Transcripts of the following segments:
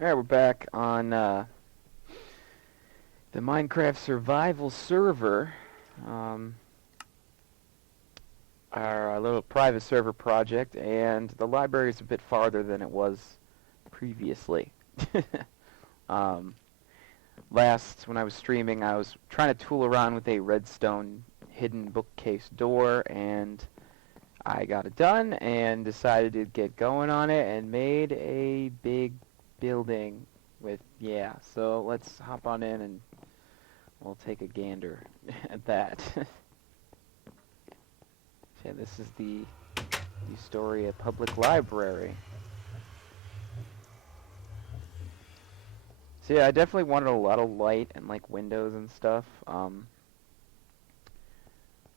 Alright, we're back on the Minecraft Survival server. Um, our little private server project, and the library is a bit farther than it was previously. um, when I was streaming, I was trying to tool around with a redstone hidden bookcase door, and I got it done and decided to get going on it and made a big building with, yeah, so let's hop on in and we'll take a gander at that. Okay, this is the Estoria Public Library. So yeah, I definitely wanted a lot of light and like windows and stuff. I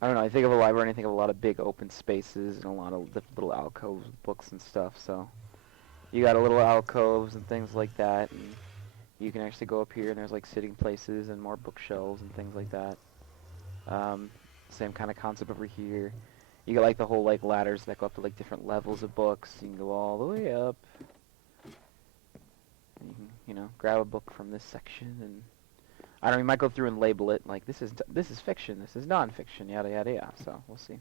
don't know, I think of a library and I think of a lot of big open spaces and a lot of little alcoves with books and stuff, so you got a little alcoves and things like that, and you can actually go up here and there's like sitting places and more bookshelves and things like that. Same kind of concept over here. You got like the whole like ladders that go up to like different levels of books. You can go all the way up. And you can, you know, grab a book from this section, and I don't know, you might go through and label it like this is fiction, this is non-fiction, yada yada yada. So we'll see.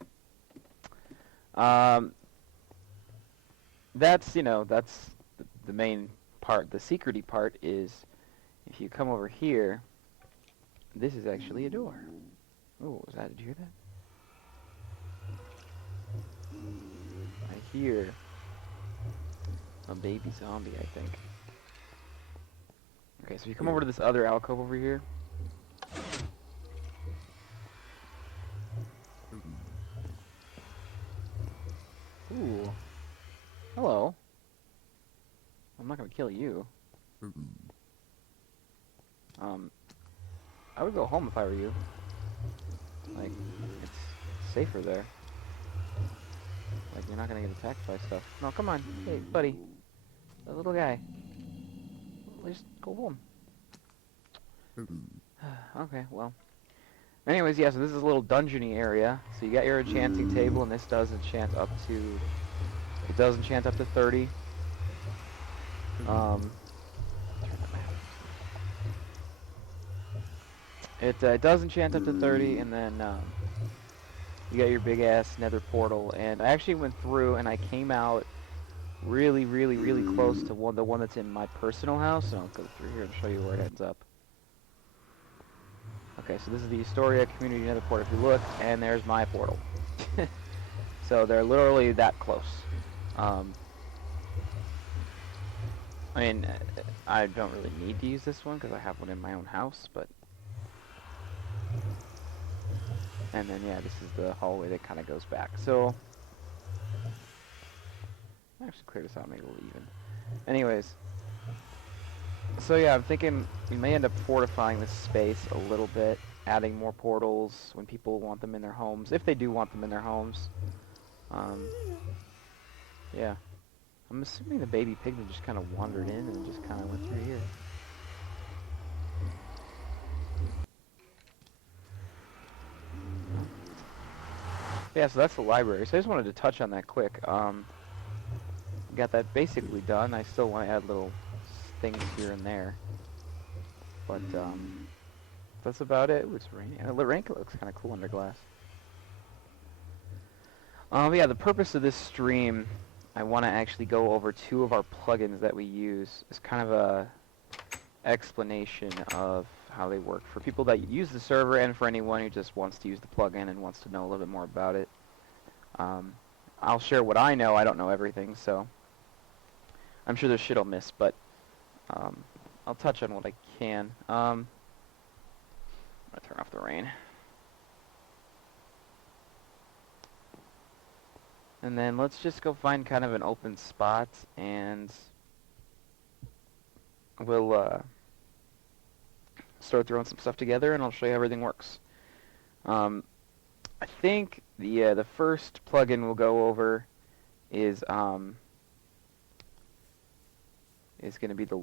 That's that's the main part. The secrety part is if you come over here, this is actually a door. Oh, did you hear that? I hear a baby zombie, I think. Okay, so you come over to this other alcove over here. Ooh. Hello. I'm not gonna kill you. I would go home if I were you. Like, it's safer there. Like, you're not gonna get attacked by stuff. No, come on. Hey, buddy. The little guy. Just go home. Okay, well. Anyways, yeah, so this is a little dungeony area. So you got your enchanting table, and this does enchant up to... It does enchant up to 30. It does enchant up to 30, and then you got your big-ass nether portal. And I actually went through, and I came out really, really, really close to the one that's in my personal house. And I'll go through here and show you where it ends up. Okay, so this is the Estoria Community Nether Portal. If you look, and there's my portal. So they're literally that close. I mean, I don't really need to use this one because I have one in my own house, but... And then, yeah, this is the hallway that kind of goes back. So... I'll actually clear this out, make it a little even. Anyways. So yeah, I'm thinking we may end up fortifying this space a little bit, adding more portals when people want them in their homes, if they do want them in their homes. Yeah. I'm assuming the baby pigman just kind of wandered in and just kind of went through here. Yeah, so that's the library. So I just wanted to touch on that quick. Got that basically done. I still want to add little things here and there. But, that's about it. It looks rainy. The rain looks kind of cool under glass. Yeah, the purpose of this stream, I want to actually go over 2 of our plugins that we use. It's kind of a explanation of how they work for people that use the server and for anyone who just wants to use the plugin and wants to know a little bit more about it. I'll share what I know. I don't know everything, so I'm sure there's shit I'll miss, but I'll touch on what I can. I'm gonna turn off the rain. And then let's just go find kind of an open spot, and we'll start throwing some stuff together, and I'll show you how everything works. I think the first plugin we'll go over is going to be the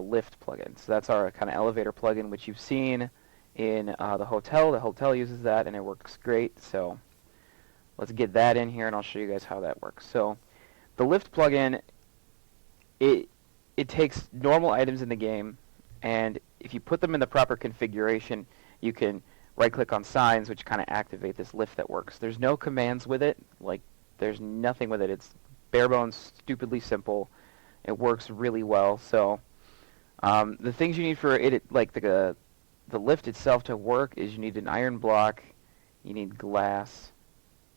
lift plugin. So that's our kind of elevator plugin, which you've seen in the hotel. The hotel uses that, and it works great. So let's get that in here, and I'll show you guys how that works. So the lift plugin, it it takes normal items in the game, and if you put them in the proper configuration, you can right-click on signs, which kind of activate this lift that works. There's no commands with it. Like, there's nothing with it. It's bare bones, stupidly simple. It works really well. So the things you need for it, like the lift itself to work, is you need an iron block, you need glass,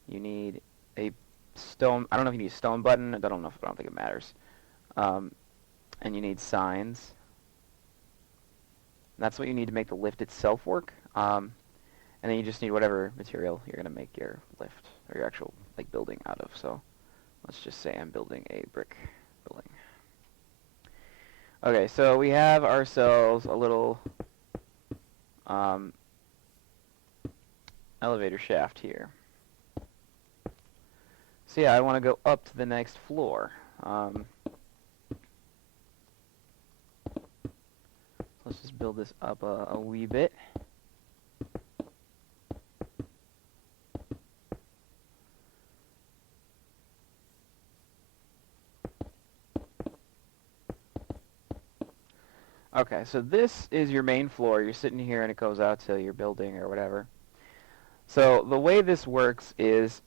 you need a stone. I don't know if you need a stone button. I don't think it matters. And you need signs. That's what you need to make the lift itself work. And then you just need whatever material you're going to make your lift or your actual like building out of. So let's just say I'm building a brick building. Okay, so we have ourselves a little elevator shaft here. So yeah, I want to go up to the next floor. Let's just build this up a wee bit. Okay, so this is your main floor. You're sitting here and it goes out to your building or whatever. So the way this works is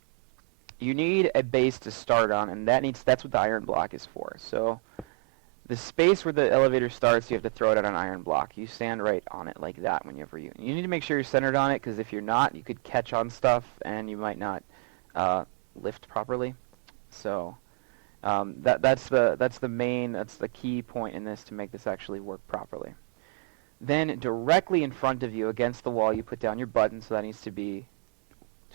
you need a base to start on, and that's what the iron block is for. So the space where the elevator starts, you have to throw it on an iron block. You stand right on it like that whenever you need to make sure you're centered on it, because if you're not, you could catch on stuff and you might not lift properly. So that's the key point in this to make this actually work properly. Then directly in front of you against the wall, you put down your button, so that needs to be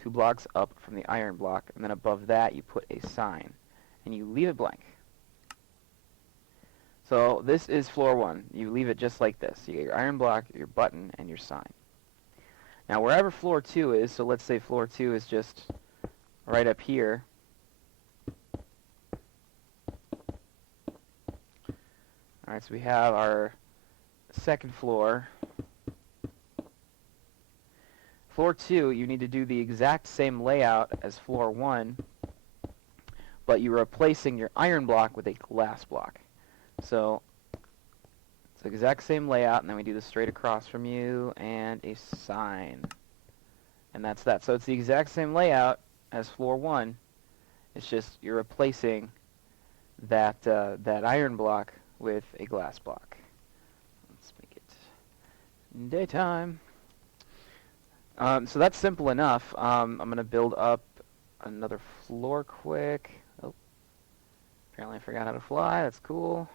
2 blocks up from the iron block, and then above that you put a sign, and you leave it blank. So this is floor 1. You leave it just like this. You get your iron block, your button, and your sign. Now wherever floor 2 is, so let's say floor 2 is just right up here. Alright, so we have our second floor. Floor 2, you need to do the exact same layout as floor 1, but you're replacing your iron block with a glass block. So it's the exact same layout, and then we do this straight across from you, and a sign. And that's that. So it's the exact same layout as floor 1. It's just you're replacing that iron block with a glass block. Let's make it daytime. So that's simple enough. I'm going to build up another floor quick. Oh, apparently I forgot how to fly. That's cool.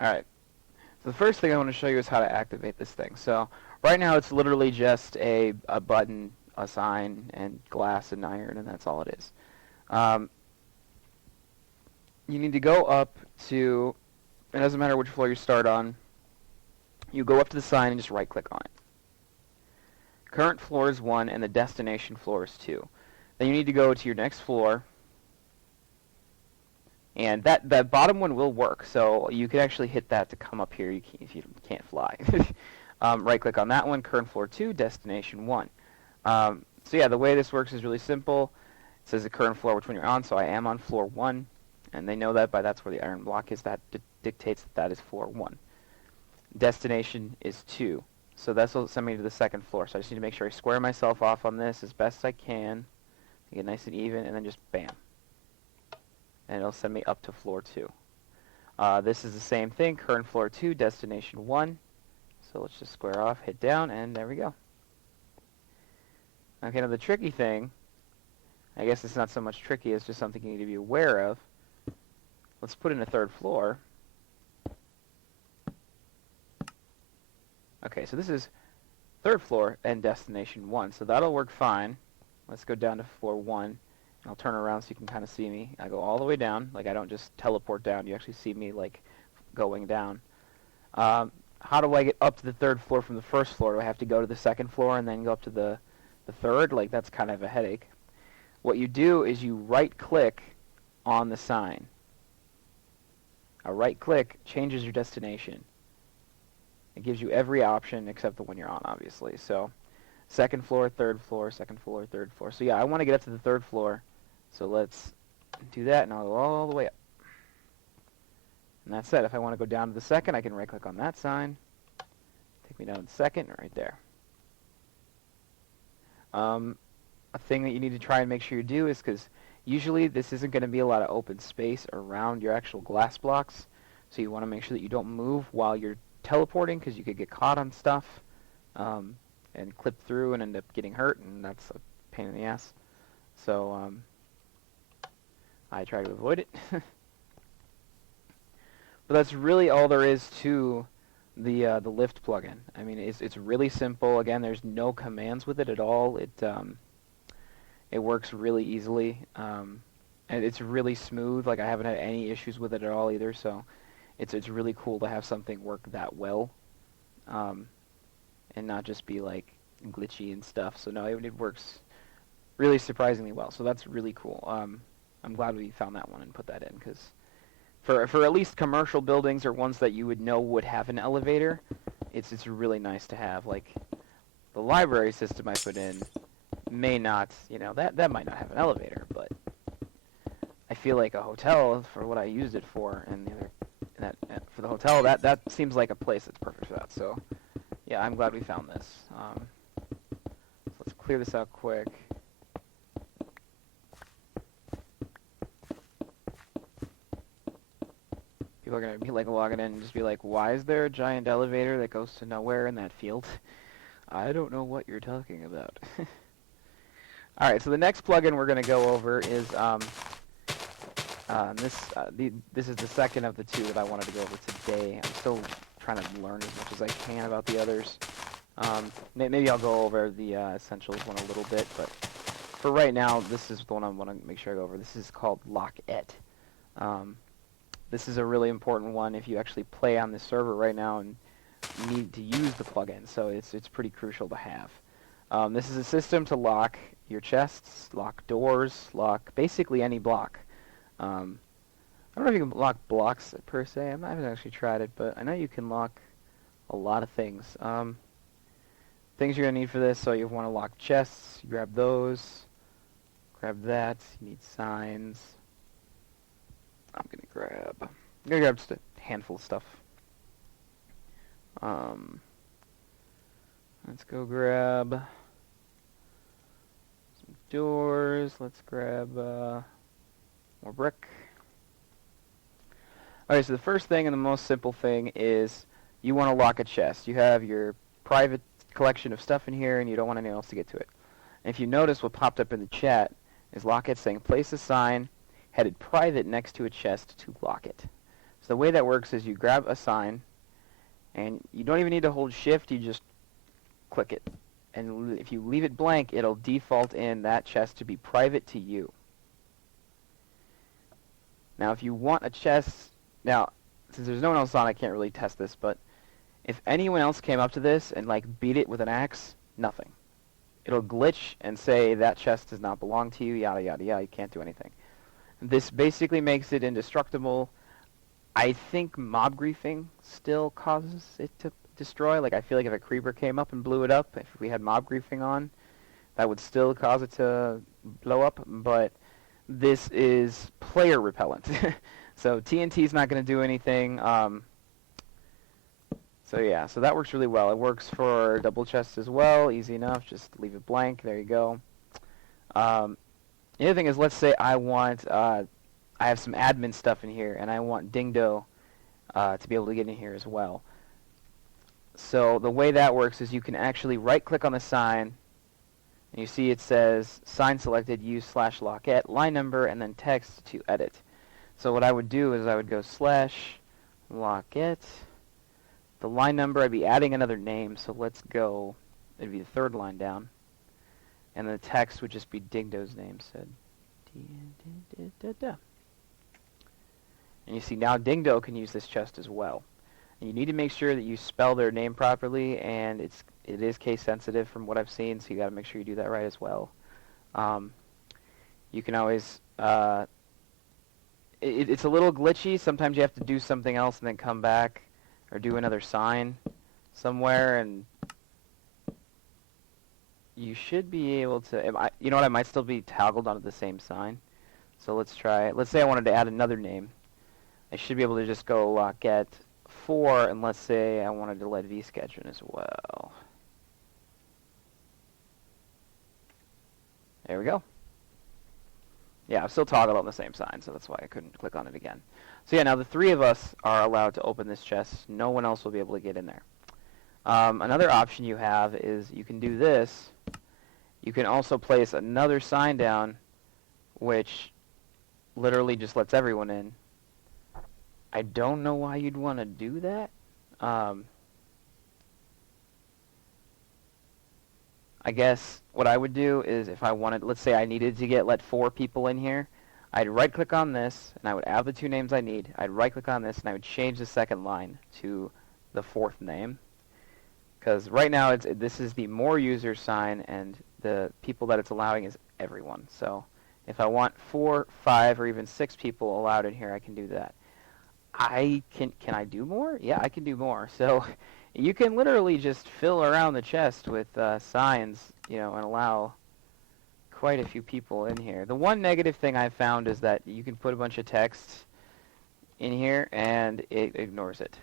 Alright, so the first thing I want to show you is how to activate this thing. So right now it's literally just a button, a sign, and glass and iron, and that's all it is. You need to go up to, it doesn't matter which floor you start on, you go up to the sign and just right click on it. Current floor is 1 and the destination floor is 2. Then you need to go to your next floor, and that bottom one will work, so you can actually hit that to come up here if you can't fly. Right-click on that one, current floor 2, destination 1. So yeah, the way this works is really simple. It says the current floor which one you're on, so I am on floor 1, and they know that that's where the iron block is. That dictates that is floor 1. Destination is 2, so this will send me to the second floor. So I just need to make sure I square myself off on this as best I can, get nice and even, and then just bam. And it'll send me up to floor 2. This is the same thing, current floor 2, destination 1. So let's just square off, hit down, and there we go. Okay, now the tricky thing, I guess it's not so much tricky, it's just something you need to be aware of. Let's put in a third floor. Okay, so this is third floor and destination 1, so that'll work fine. Let's go down to floor 1. I'll turn around so you can kind of see me. I go all the way down, like I don't just teleport down. You actually see me like going down. How do I get up to the third floor from the first floor? Do I have to go to the second floor and then go up to the third? Like that's kind of a headache. What you do is you right click on the sign. a right click changes your destination. It gives you every option except the one you're on, obviously. So second floor, third floor, second floor, third floor. So yeah, I want to get up to the third floor. So let's do that, and I'll go all the way up. And that's it. If I want to go down to the second, I can right-click on that sign. Take me down to the second, right there. A thing that you need to try and make sure you do is, because usually this isn't going to be a lot of open space around your actual glass blocks, so you want to make sure that you don't move while you're teleporting, because you could get caught on stuff and clip through and end up getting hurt, and that's a pain in the ass. So I try to avoid it. But that's really all there is to the lift plugin. I mean, it's really simple. Again, there's no commands with it at all. It works really easily, and it's really smooth. Like, I haven't had any issues with it at all either. So it's really cool to have something work that well, and not just be like glitchy and stuff. So no, it works really surprisingly well. So that's really cool. I'm glad we found that one and put that in, because for at least commercial buildings or ones that you would know would have an elevator, it's really nice to have. Like, the library system I put in may not, that might not have an elevator, but I feel like a hotel, for what I used it for, and for the hotel, that seems like a place that's perfect for that. So yeah, I'm glad we found this. So let's clear this out quick. People are going to be like logging in and just be like, why is there a giant elevator that goes to nowhere in that field? I don't know what you're talking about. Alright, so the next plugin we're going to go over is this is the second of the two that I wanted to go over today. I'm still trying to learn as much as I can about the others. Maybe I'll go over the essentials one a little bit, but for right now, this is the one I want to make sure I go over. This is called Lockette. This is a really important one if you actually play on this server right now and need to use the plugin, so it's pretty crucial to have. This is a system to lock your chests, lock doors, lock basically any block. I don't know if you can lock blocks per se. I haven't actually tried it, but I know you can lock a lot of things. Things you're going to need for this, so you want to lock chests, you grab those, grab that, you need signs. I'm gonna grab just a handful of stuff. Let's go grab some doors. Let's grab more brick. Alright, so the first thing and the most simple thing is you want to lock a chest. You have your private collection of stuff in here, and you don't want anyone else to get to it. And if you notice, what popped up in the chat is Lockette saying, place a sign headed private next to a chest to lock it. So the way that works is you grab a sign, and you don't even need to hold shift, you just click it. And if you leave it blank, it'll default in that chest to be private to you. Now if you want a chest, now since there's no one else on, I can't really test this, but if anyone else came up to this and like beat it with an axe, nothing. It'll glitch and say that chest does not belong to you, yada yada yada, you can't do anything. This basically makes it indestructible. I think mob griefing still causes it to destroy. Like, I feel like if a creeper came up and blew it up, if we had mob griefing on, that would still cause it to blow up. But this is player repellent. So TNT's not going to do anything. So yeah, so that works really well. It works for double chests as well. Easy enough. Just leave it blank. There you go. The other thing is, let's say I have some admin stuff in here, and I want Dingdo to be able to get in here as well. So the way that works is you can actually right-click on the sign, and you see it says sign selected, use /Lockette, line number, and then text to edit. So what I would do is I would go /Lockette. The line number, I'd be adding another name, so let's go, it'd be the third line down. And the text would just be Dingdo's name, said. And you see now Dingdo can use this chest as well. And you need to make sure that you spell their name properly, and it is case sensitive from what I've seen, so you got to make sure you do that right as well. You can always, it's a little glitchy. Sometimes you have to do something else and then come back or do another sign somewhere, and you should be able to, you know what, I might still be toggled onto the same sign. So let's try it. Let's say I wanted to add another name. I should be able to just go get 4, and let's say I wanted to let vsketch in as well. There we go. Yeah, I'm still toggled on the same sign, so that's why I couldn't click on it again. So yeah, now the 3 of us are allowed to open this chest. No one else will be able to get in there. Another option you have is you can do this. You can also place another sign down, which literally just lets everyone in. I don't know why you'd want to do that. I guess what I would do is if I wanted, let's say I needed to let 4 people in here, I'd right-click on this, and I would add the 2 names I need. I'd right-click on this, and I would change the second line to the 4th name. Because right now, this is the more user sign, and the people that it's allowing is everyone. So if I want 4, 5, or even 6 people allowed in here, I can do that. Can I do more? Yeah, I can do more. So you can literally just fill around the chest with signs, and allow quite a few people in here. The one negative thing I've found is that you can put a bunch of text in here and it ignores it.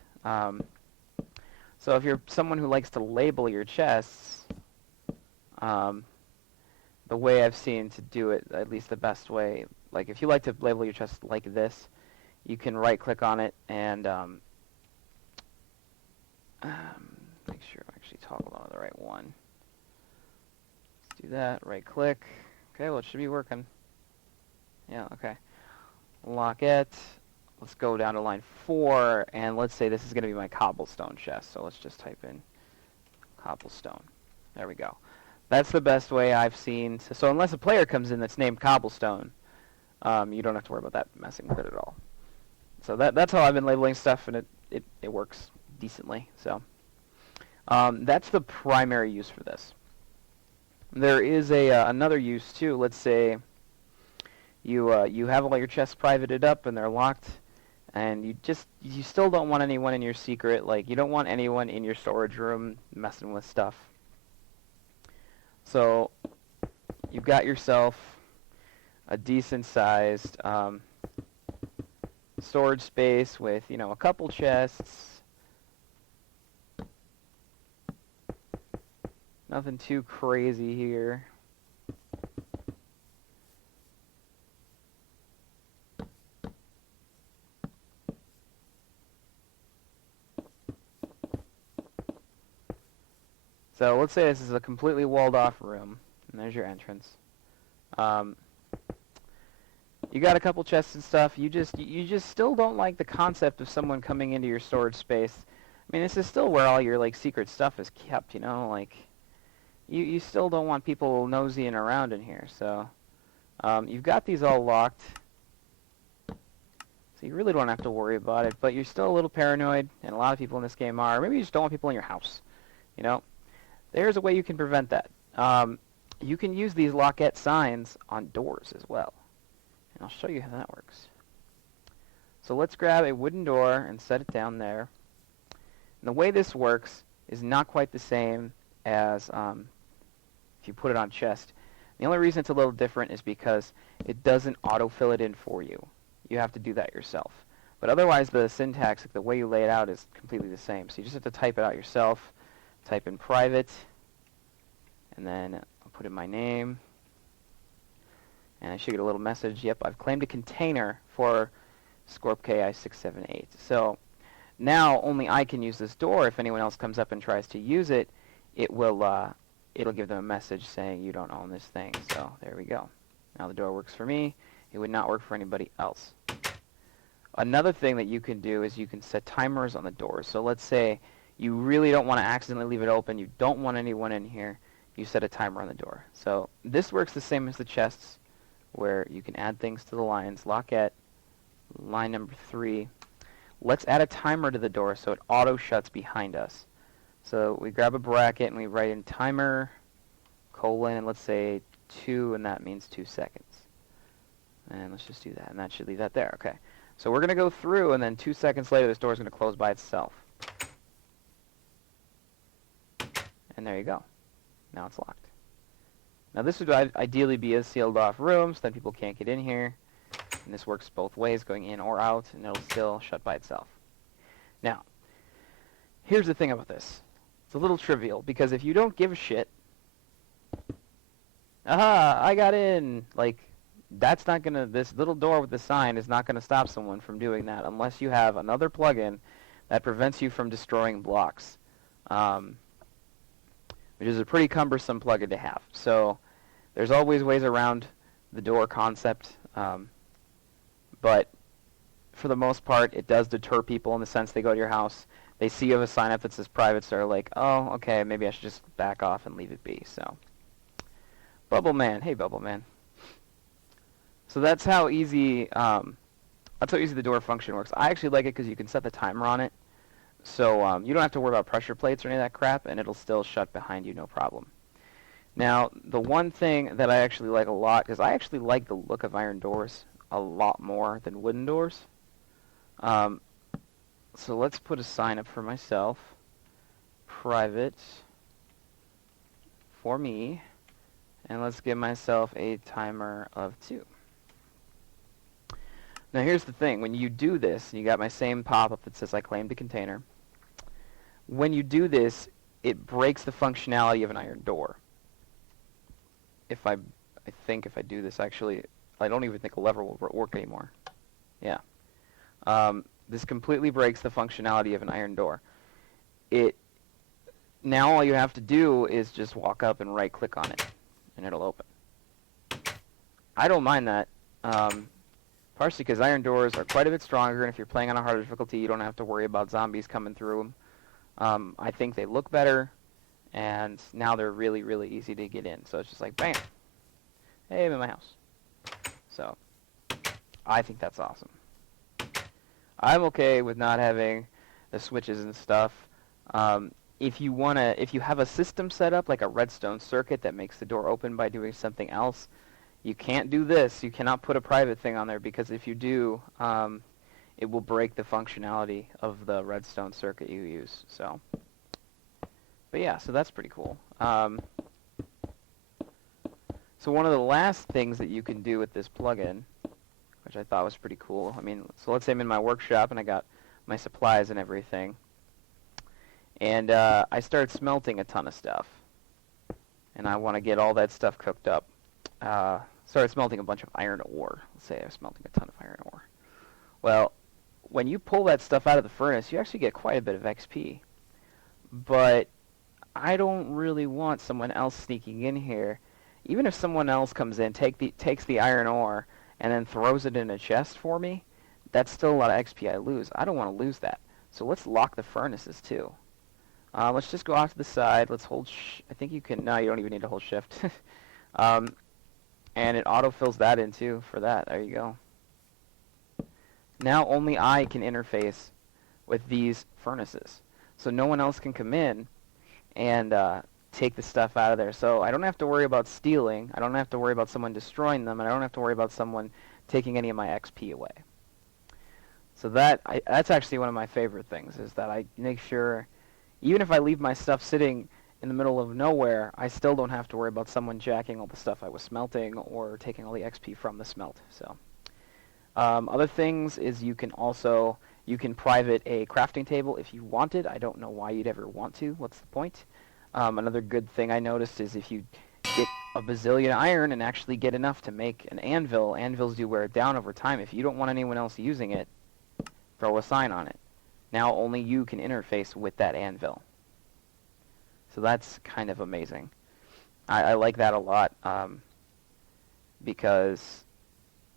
So if you're someone who likes to label your chests, the way I've seen to do it, at least the best way, like if you like to label your chest like this, you can right-click on it and make sure I'm actually toggled on the right one. Let's do that, right-click. Okay, well, it should be working. Yeah, okay. Lock it. Let's go down to line 4, and let's say this is going to be my cobblestone chest. So let's just type in cobblestone. There we go. That's the best way I've seen. So unless a player comes in that's named cobblestone, you don't have to worry about that messing with it at all. So that's how I've been labeling stuff, and it works decently. So that's the primary use for this. There is another use too. Let's say you have all your chests privated up and they're locked, and you still don't want anyone in your secret. Like, you don't want anyone in your storage room messing with stuff. So you've got yourself a decent sized storage space with a couple chests. Nothing too crazy here. So let's say this is a completely walled off room, and there's your entrance. You got a couple chests and stuff. You just still don't like the concept of someone coming into your storage space. I mean, this is still where all your secret stuff is kept. You still don't want people nosying around in here. So you've got these all locked, so you really don't have to worry about it. But you're still a little paranoid, and a lot of people in this game are. Maybe you just don't want people in your house. There's a way you can prevent that. You can use these lockette signs on doors as well. And I'll show you how that works. So let's grab a wooden door and set it down there. And the way this works is not quite the same as if you put it on chest. The only reason it's a little different is because it doesn't autofill it in for you. You have to do that yourself. But otherwise, the syntax, the way you lay it out, is completely the same. So you just have to type it out yourself. Type in private, and then I'll put in my name, and I should get a little message. Yep, I've claimed a container for Scorp KI678. So now only I can use this door. If anyone else comes up and tries to use it, it'll give them a message saying you don't own this thing. So there we go. Now the door works for me. It would not work for anybody else. Another thing that you can do is you can set timers on the doors. So let's say you really don't want to accidentally leave it open. You don't want anyone in here. You set a timer on the door. So this works the same as the chests, where you can add things to the lines. Lockette, line number 3. Let's add a timer to the door so it auto shuts behind us. So we grab a bracket and we write in timer, colon, and let's say 2, and that means 2 seconds. And let's just do that, and that should leave that there. Okay. So we're going to go through, and then 2 seconds later, this door is going to close by itself. And there you go. Now it's locked. Now this would ideally be a sealed off room, so then people can't get in here. And this works both ways, going in or out, and it'll still shut by itself. Now, here's the thing about this. It's a little trivial, because if you don't give a shit, aha, I got in, like, that's not going to, this little door with the sign is not going to stop someone from doing that unless you have another plugin that prevents you from destroying blocks, which is a pretty cumbersome plugin to have. So there's always ways around the door concept, but for the most part, it does deter people in the sense they go to your house, they see you have a sign up that says private, so they're like, oh, okay, maybe I should just back off and leave it be. So, Bubble Man, hey Bubble Man. So that's how easy the door function works. I actually like it because you can set the timer on it, so you don't have to worry about pressure plates or any of that crap, and it'll still shut behind you, no problem. Now, the one thing that I actually like a lot, because I actually like the look of iron doors a lot more than wooden doors. So let's put a sign up for myself. Private for me. And let's give myself a timer of 2. Now here's the thing. When you do this, you got my same pop-up that says I claimed a container. When you do this, it breaks the functionality of an iron door. I think if I do this, actually, I don't even think a lever will work anymore. Yeah. This completely breaks the functionality of an iron door. Now all you have to do is just walk up and right-click on it, and it'll open. I don't mind that, partially because iron doors are quite a bit stronger, and if you're playing on a harder difficulty, you don't have to worry about zombies coming through them. I think they look better, and now they're really, really easy to get in. So it's just like, bam, hey, I'm in my house. So I think that's awesome. I'm okay with not having the switches and stuff. If you have a system set up like a redstone circuit that makes the door open by doing something else, you can't do this. You cannot put a private thing on there, because if you do, it will break the functionality of the redstone circuit you use. So, but yeah, so that's pretty cool. So one of the last things that you can do with this plugin, which I thought was pretty cool. I mean, so let's say I'm in my workshop and I got my supplies and everything, and I start smelting a ton of stuff, and I want to get all that stuff cooked up. Started smelting a bunch of iron ore. Let's say I was smelting a ton of iron ore. Well, when you pull that stuff out of the furnace, you actually get quite a bit of XP. But I don't really want someone else sneaking in here. Even if someone else comes in, takes the iron ore, and then throws it in a chest for me, that's still a lot of XP I lose. I don't want to lose that. So let's lock the furnaces too. Let's just go off to the side. Let's hold, I think you can, no, you don't even need to hold shift. And it autofills that in too for that. There you go. Now only I can interface with these furnaces. So no one else can come in and take the stuff out of there. So I don't have to worry about stealing. I don't have to worry about someone destroying them. And I don't have to worry about someone taking any of my XP away. So that's actually one of my favorite things, is that I make sure, even if I leave my stuff sitting in the middle of nowhere, I still don't have to worry about someone jacking all the stuff I was smelting or taking all the XP from the smelt. So other things is you can private a crafting table if you wanted. I don't know why you'd ever want to. What's the point? Another good thing I noticed is if you get a bazillion iron and actually get enough to make an anvil, anvils do wear it down over time. If you don't want anyone else using it, throw a sign on it. Now only you can interface with that anvil. So that's kind of amazing. I like that a lot, because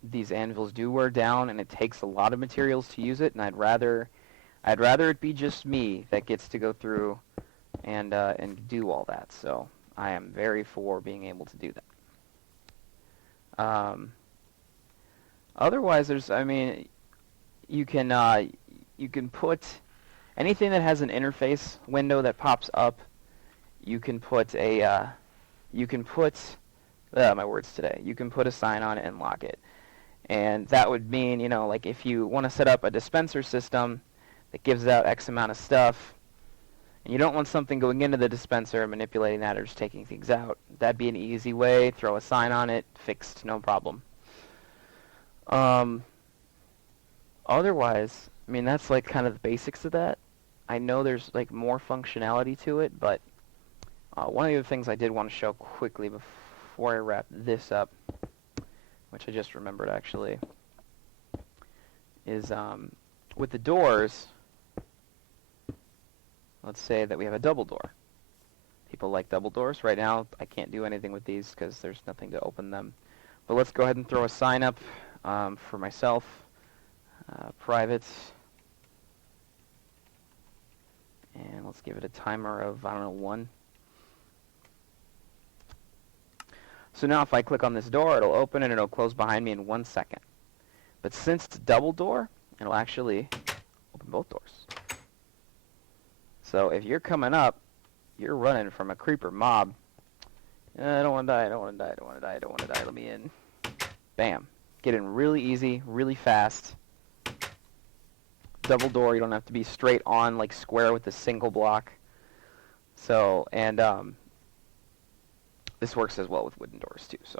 these anvils do wear down, and it takes a lot of materials to use it, and I'd rather it be just me that gets to go through and do all that. So I am very for being able to do that. Otherwise, you can put anything that has an interface window that pops up. You can put my words today. You can put a sign on it and lock it. And that would mean, like if you want to set up a dispenser system that gives out X amount of stuff, and you don't want something going into the dispenser and manipulating that or just taking things out, that'd be an easy way. Throw a sign on it, fixed, no problem. Otherwise, I mean, that's like kind of the basics of that. I know there's like more functionality to it, but one of the other things I did want to show quickly before I wrap this up, which I just remembered actually, is with the doors, let's say that we have a double door. People like double doors. Right now, I can't do anything with these because there's nothing to open them. But let's go ahead and throw a sign up for myself, private, and let's give it a timer of, I don't know, 1. So now if I click on this door, it'll open and it'll close behind me in 1 second. But since it's a double door, it'll actually open both doors. So if you're coming up, you're running from a creeper mob. I don't want to die, I don't want to die, I don't want to die, I don't want to die, let me in. Bam. Get in really easy, really fast. Double door, you don't have to be straight on, like square with a single block. So, and this works as well with wooden doors too, so.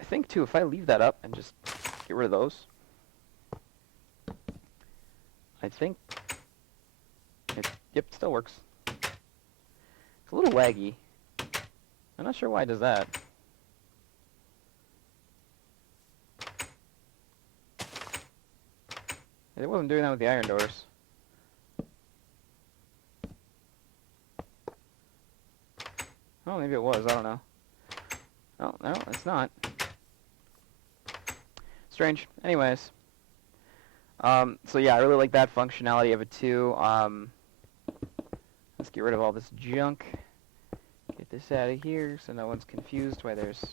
I think too, if I leave that up and just get rid of those, I think yep, still works. It's a little laggy. I'm not sure why it does that. It wasn't doing that with the iron doors. Oh, maybe it was. I don't know. Oh, no, it's not. Strange. Anyways. So yeah, I really like that functionality of it too. Let's get rid of all this junk. Get this out of here so no one's confused why there's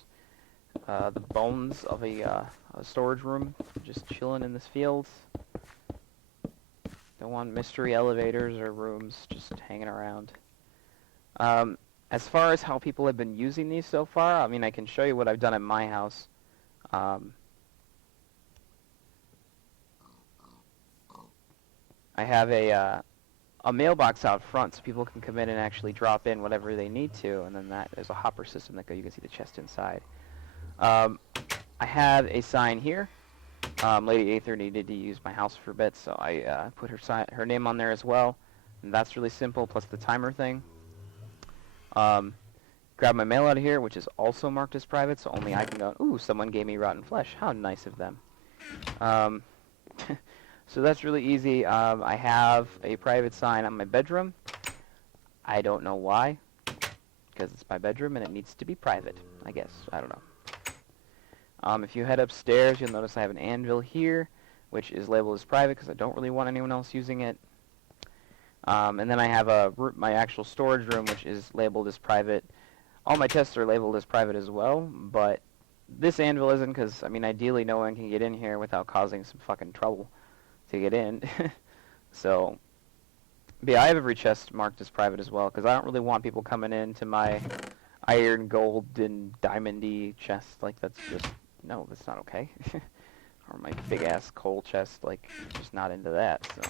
the bones of a storage room just chilling in this field. Don't want mystery elevators or rooms just hanging around. As far as how people have been using these so far, I mean, I can show you what I've done at my house. I have a mailbox out front so people can come in and actually drop in whatever they need to, and then there's a hopper system that you can see the chest inside. I have a sign here. Lady Aether needed to use my house for a bit, so I put her name on there as well, and that's really simple, plus the timer thing. Grab my mail out of here, which is also marked as private, so only I can go, ooh, someone gave me rotten flesh. How nice of them. So that's really easy. I have a private sign on my bedroom. I don't know why, because it's my bedroom and it needs to be private, I guess. I don't know. If you head upstairs, you'll notice I have an anvil here, which is labeled as private because I don't really want anyone else using it. And then I have my actual storage room, which is labeled as private. All my chests are labeled as private as well, but this anvil isn't because, I mean, ideally no one can get in here without causing some fucking trouble to get in. So, but yeah, I have every chest marked as private as well because I don't really want people coming into my iron, gold, and diamondy chest. Like, that's just, no, that's not okay. Or my big-ass coal chest, like, just not into that, so.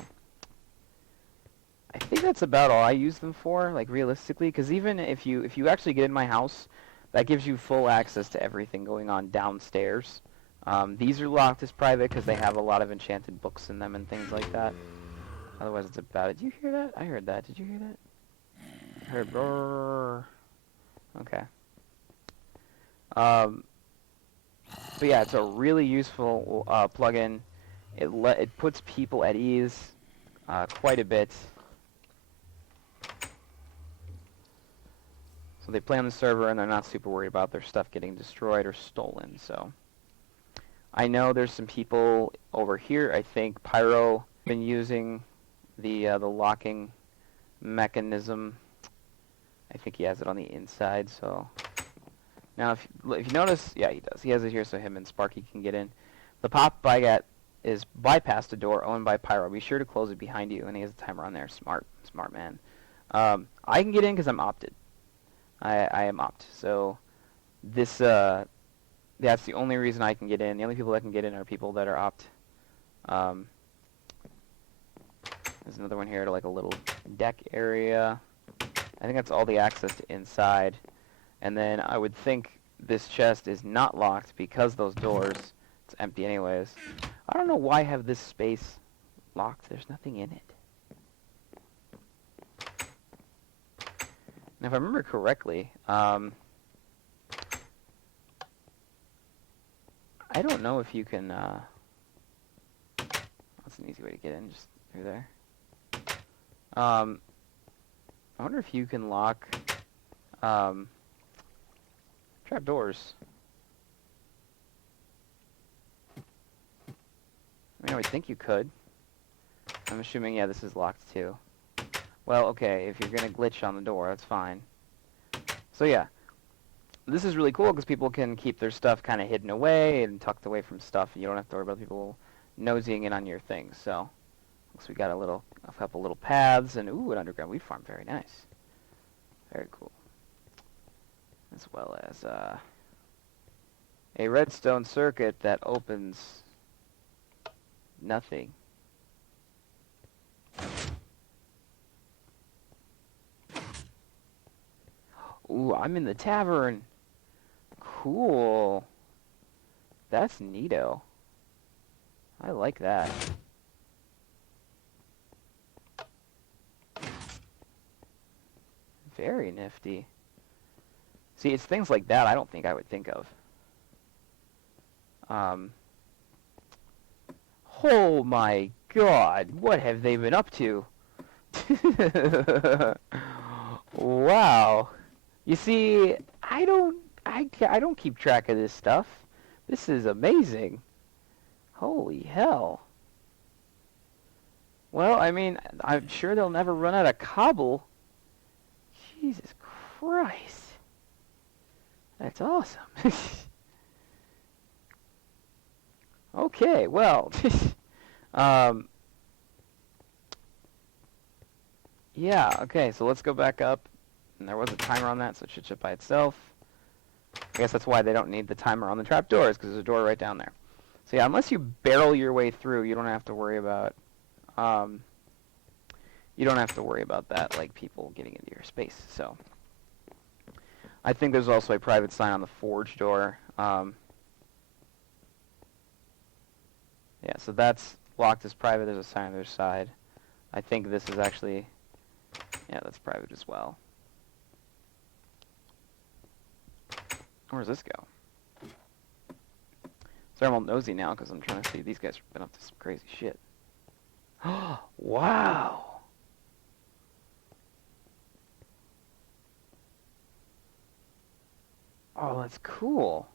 I think that's about all I use them for, like, realistically, because even if you actually get in my house, that gives you full access to everything going on downstairs. These are locked as private because they have a lot of enchanted books in them and things like that. Otherwise, it's about it. Did you hear that? I heard that. Did you hear that? I heard brrr. Okay. But yeah, it's a really useful plugin. It puts people at ease quite a bit. So they play on the server and they're not super worried about their stuff getting destroyed or stolen. So I know there's some people over here. I think Pyro been using the locking mechanism. I think he has it on the inside. So now if you notice, yeah, he does. He has it here so him and Sparky can get in. The pop I got is bypass a door owned by Pyro. Be sure to close it behind you, and he has a timer on there. Smart man. I can get in because I'm opted. I am opt. So this That's the only reason I can get in. The only people that can get in are people that are opt. Um, there's another one here to like a little deck area. I think that's all the access to inside. And then I would think this chest is not locked because those doors, it's empty anyways. I don't know why I have this space locked. There's nothing in it. And if I remember correctly, I don't know if you can, that's an easy way to get in, just through there. I wonder if you can lock, trapdoors. I mean, I would think you could. I'm assuming, yeah, this is locked too. Well, okay, if you're going to glitch on the door, that's fine. So yeah, this is really cool because people can keep their stuff kind of hidden away and tucked away from stuff, and you don't have to worry about people nosying in on your things. So, looks we got a couple little paths, and ooh, an underground wheat farm, very nice. Very cool. As well as a redstone circuit that opens nothing. Ooh, I'm in the tavern. Cool. That's neato. I like that. Very nifty. See, it's things like that I don't think I would think of. Oh my god, what have they been up to? Wow. You see, I don't keep track of this stuff. This is amazing. Holy hell. Well, I mean, I'm sure they'll never run out of cobble. Jesus Christ. That's awesome. Okay, well. Yeah, okay, so let's go back up. And there was a timer on that, so it should ship by itself. I guess that's why they don't need the timer on the trapdoors, because there's a door right down there. So yeah, unless you barrel your way through, you don't have to worry about that, like people getting into your space. So I think there's also a private sign on the forge door. Yeah, so that's locked as private. There's a sign on the other side. I think this is actually, yeah, that's private as well. Where does this go? So I'm all nosy now because I'm trying to see these guys have been up to some crazy shit. Wow. Oh, that's cool.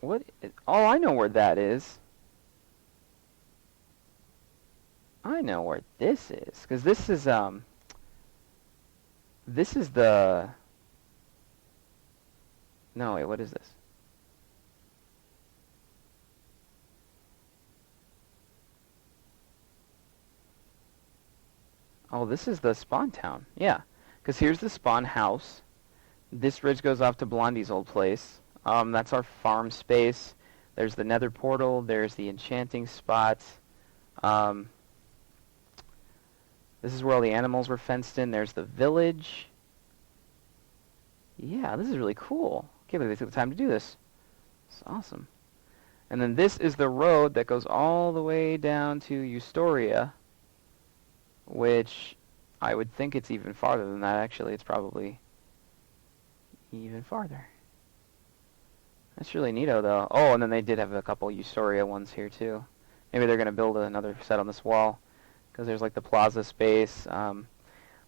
What? Oh, I know where that is. I know where this is, because this is the. No, wait, what is this? Oh, this is the spawn town. Yeah, because here's the spawn house. This ridge goes off to Blondie's old place. That's our farm space. There's the nether portal. There's the enchanting spot. This is where all the animals were fenced in. There's the village. Yeah, this is really cool. Can't believe they took the time to do this. It's awesome. And then this is the road that goes all the way down to Eustoria, which I would think it's even farther than that. Actually, it's probably even farther. That's really neato, though. Oh, and then they did have a couple Eustoria ones here, too. Maybe they're going to build another set on this wall, because there's, like, the plaza space.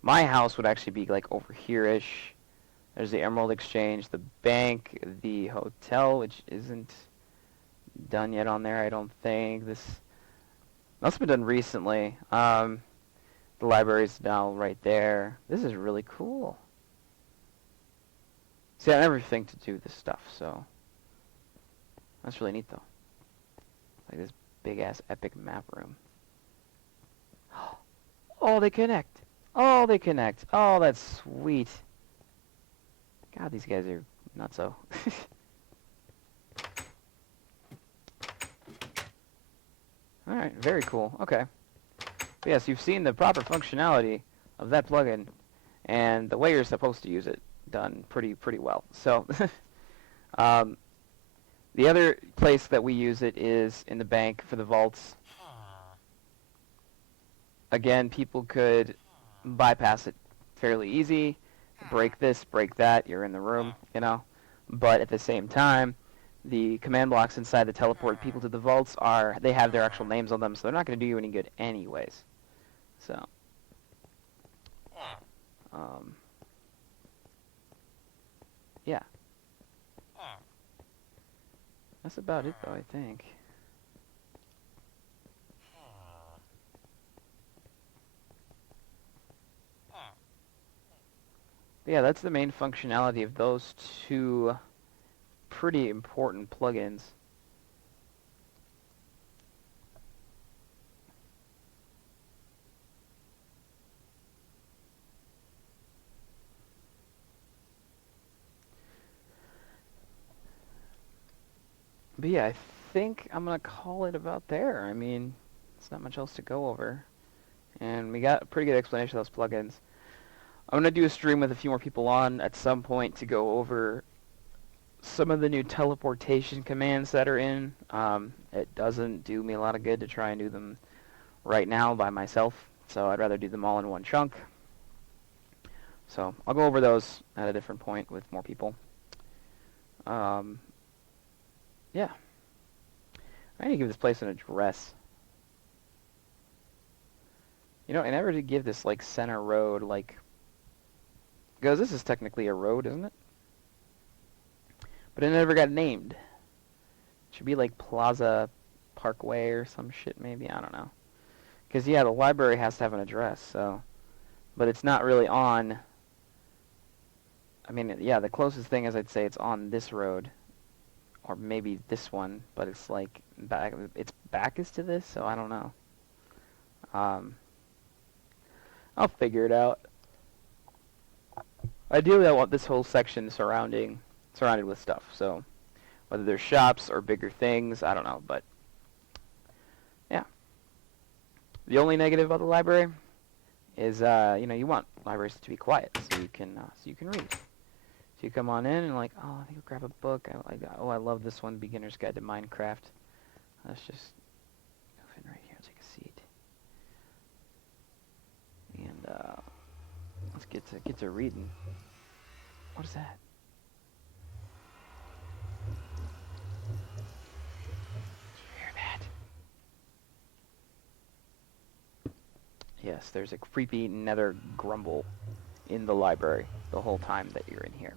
My house would actually be, like, over here-ish. There's the Emerald Exchange, the bank, the hotel, which isn't done yet on there, I don't think. This must have been done recently. The library's now right there. This is really cool. See, I never think to do this stuff, so that's really neat, though. Like this big-ass epic map room. Oh, they connect. Oh, they connect. Oh, that's sweet. God, these guys are nutso. Alright, very cool. Okay. But yes, you've seen the proper functionality of that plugin and the way you're supposed to use it done pretty well. So, um, the other place that we use it is in the bank for the vaults. Again, people could bypass it fairly easy. Break this, break that, you're in the room, you know. But at the same time, the command blocks inside the teleport people to the vaults they have their actual names on them, so they're not going to do you any good anyways. So, yeah. That's about it, though, I think. But yeah, that's the main functionality of those two pretty important plugins. But yeah, I think I'm going to call it about there. I mean, it's not much else to go over. And we got a pretty good explanation of those plugins. I'm going to do a stream with a few more people on at some point to go over some of the new teleportation commands that are in. It doesn't do me a lot of good to try and do them right now by myself, so I'd rather do them all in one chunk. So I'll go over those at a different point with more people. Yeah. I need to give this place an address. You know, I never did give this, like, center road, like... Because this is technically a road, isn't it? But it never got named. It should be, like, Plaza Parkway or some shit, maybe. I don't know. Because, yeah, the library has to have an address, so... But it's not really on... I mean, yeah, the closest thing is I'd say it's on this road. Or maybe this one, but it's, like, back... Its back is to this, so I don't know. I'll figure it out. Ideally, I want this whole section surrounded with stuff. So, whether there's shops or bigger things, I don't know. But yeah, the only negative about the library is, you want libraries to be quiet so you can read. So you come on in and like, oh, I think I'll grab a book. I love this one, Beginner's Guide to Minecraft. Let's just move in right here and take a seat. And let's get to reading. What is that? Did you hear that? Yes, there's a creepy nether grumble in the library the whole time that you're in here.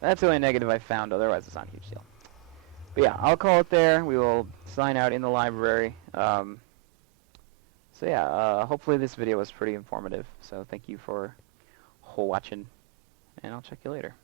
That's the only negative I found, otherwise it's not a huge deal. But yeah, I'll call it there. We will sign out in the library. So yeah, hopefully this video was pretty informative. So thank you for watching, and I'll check you later.